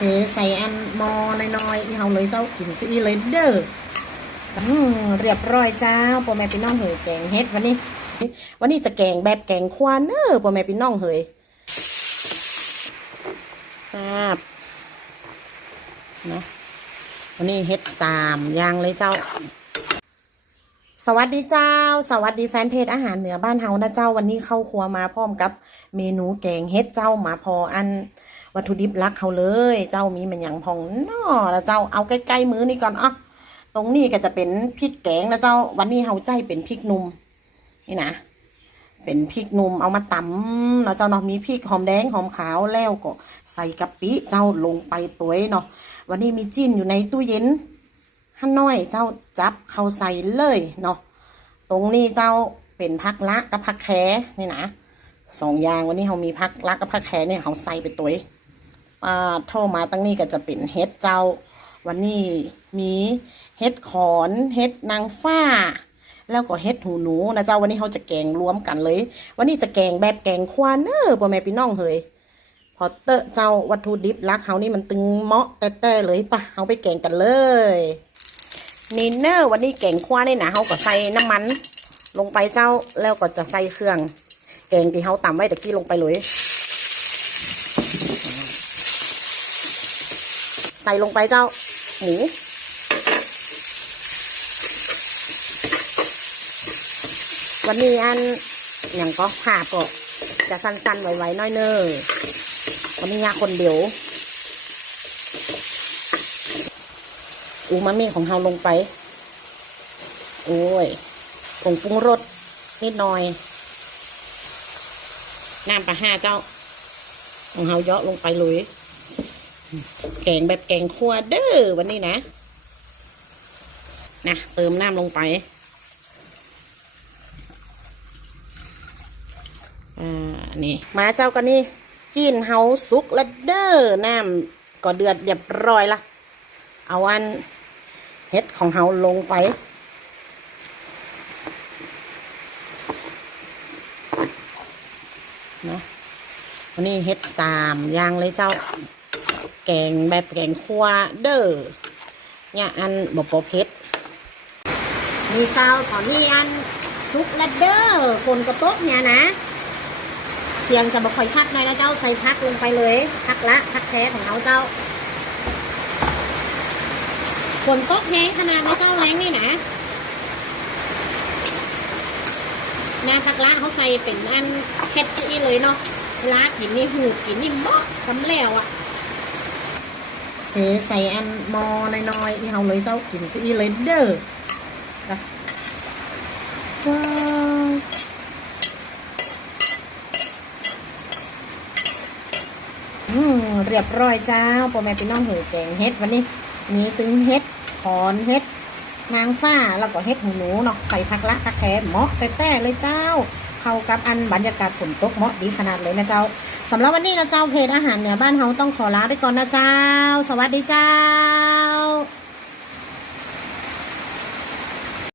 เอใส่อันมอน้อยๆเฮาเลยเจ้ากินจีเลยเด้ออืมเรียบร้อยเจ้าพ่อแม่พี่น้องเหยแกงเฮ็ดวันนี้ วันนี้จะแกงแบบแกงควานเนอพ่อแม่พี่น้องเหยครับนะวันนี้เฮ็ดสามอย่างเลยเจ้า สวัสดีเจ้า สวัสดีแฟนเพจอาหารเหนือบ้านเฮานะเจ้า วันนี้เข้าครัวมาพร้อมกับเมนูแกงเฮ็ดเจ้ามาพออัน วัตถุดิบหลักเขาเลย เจ้ามีมันหยังพองน้อแล้วเจ้าเอาใกล้ๆมือนี่ก่อนอะตรงนี้ก็จะเป็นพริกแกงนะเจ้า วันนี้เฮาใจเป็นพริกหนุ่มนี่นะเป็นพริกหนุ่มเอามาตำนะเจ้าเนาะมีพริกหอมแดงหอมขาวแล้วก็ใส่กะปิเจ้าลงไปตัวเนาะวันนี้มีจิ้นอยู่ในตู้เย็นฮันน้อยเจ้าจับเข้าใส่เลยเนาะตรงนี้เจ้าเป็นพักละกับพักแคนี่นะสองอย่างวันนี้เขามีพักละกับพักแคเนี่ยเขาใส่ไปตัว เท่าโทรมาตั้งนี้ก็จะเป็นเฮ็ดเจ้า วันนี้มีเฮ็ดขอนเฮ็ดนางฟ้า แล้วก็เฮ็ดหูหนูนะเจ้าวันนี้เขาจะแกงรวมกันเลย วันนี้จะแกงแบบแกงควานเนอพ่อแม่พี่น้องเฮยพอเตอเจ้าวัตถุดิบลักเขานี่มันตึงเหมาะแต่ๆเลยปะเอาไปแกงกันเลยนี่เนอร์วันนี้แกงควานี่นะเขาก็ใส่น้ำมัน ลงไปเจ้าแล้วก็จะใส่เครื่อง แกงที่เขาตำไว้ตะกี้ลงไปเลย ใส่ลงไปเจ้า หมู วันนี้อันอย่างก็ผ่าปกจะสั้นๆไวๆน้อยเนอวันนี้ยาคนเดียว อูมามิของเราลงไป โอ้ยผงปรุงรสนิดหน่อย น้ำปลาห้าเจ้า ของเราเยอะลงไปเลย แกงแบบแกงคั่วเด้อวันนี้นะ นะ เติมน้ำลงไปอ่านี่ มาเจ้าก็นี่จีนเฮาสุกแล้วเด้อน้ำก็เดือดเรียบร้อยละเอาอันเห็ดของเฮาลงไปนะวันนี้เห็ดสามอย่างเลยเจ้า แกงแบบแกงคั่วเด้อเนี่ยอันบปอเพชรมีเจ้าตอนนี้อันซุปและเด้อคนกระโต๊กเนี่ยนะ เสียงจะบ่ค่อยชัดหน่อยนะเจ้าใส่พักลงไปเลยพักละพักแท้ของเขาเจ้าฝนตกแห้งขนาดไม่ต้องแรงนี่นะนาพักละเขาใส่เป็นอันแคทจี้เลยเนาะลากินนี่หูกินนี่เบาะสำแล้วอะ่ะ เทใส่อันมอน้อยๆที่เขาเลยเจ้ากินจี้เลยเด้อว้าวอืมเรียบร้อยเจ้าพ่อแม่พี่น้องหยแกงเฮ็ดวันนี้มีตึงเฮ็ดขอนเฮ็ดนางฟ้าแล้วก็เฮ็ดหูหนูเนาะใส่ผักละผักแคเหมาะแต่แต่เลยเจ้า เข้ากับอันบรรยากาศฝนตกเหมาะดีขนาดเลยนะเจ้าสำหรับวันนี้นะเจ้าเพจอาหารเหนือบ้านเฮาต้องขอลาไปก่อนนะเจ้า สวัสดีเจ้า